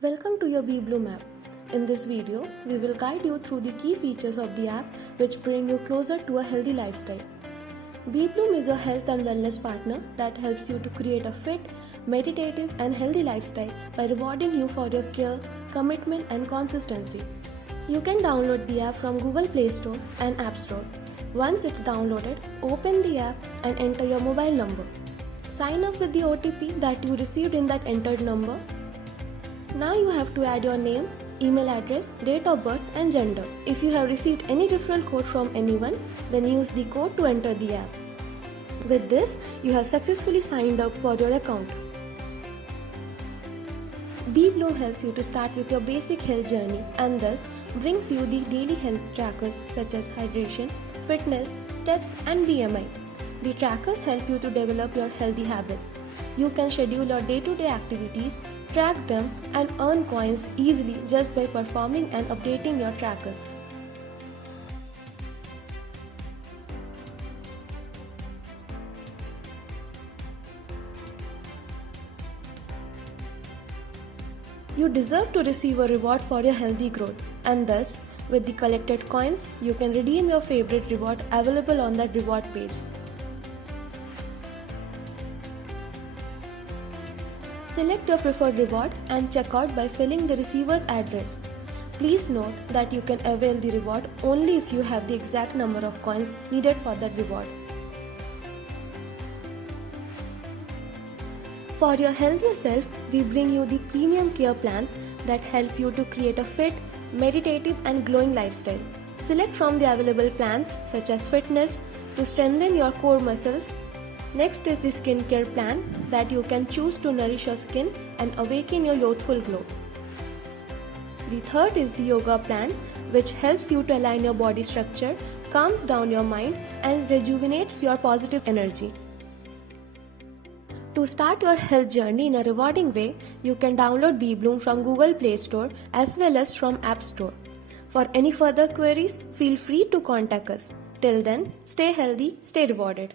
Welcome to your Beebloom app. In this video, we will guide you through the key features of the app which bring you closer to a healthy lifestyle. Beebloom is your health and wellness partner that helps you to create a fit, meditative and healthy lifestyle by rewarding you for your care, commitment and consistency. You can download the app from Google Play Store and App Store. Once it's downloaded, open the app and enter your mobile number. Sign up with the OTP that you received in that entered number. Now you have to add your name, email address, date of birth and gender. If you have received any referral code from anyone, then use the code to enter the app. With this, you have successfully signed up for your account. Beebloom helps you to start with your basic health journey and thus brings you the daily health trackers such as hydration, fitness, steps and BMI. The trackers help you to develop your healthy habits. You can schedule your day-to-day activities, track them and earn coins easily just by performing and updating your trackers. You deserve to receive a reward for your healthy growth, and thus, with the collected coins, you can redeem your favorite reward available on that reward page. Select your preferred reward and check out by filling the receiver's address. Please note that you can avail the reward only if you have the exact number of coins needed for that reward. For your healthier self, we bring you the premium care plans that help you to create a fit, meditative and glowing lifestyle. Select from the available plans such as fitness to strengthen your core muscles. Next is the skincare plan that you can choose to nourish your skin and awaken your youthful glow. The third is the yoga plan, which helps you to align your body structure, calms down your mind and rejuvenates your positive energy. To start your health journey in a rewarding way, you can download Beebloom from Google Play Store as well as from App Store. For any further queries, feel free to contact us. Till then, stay healthy, stay rewarded.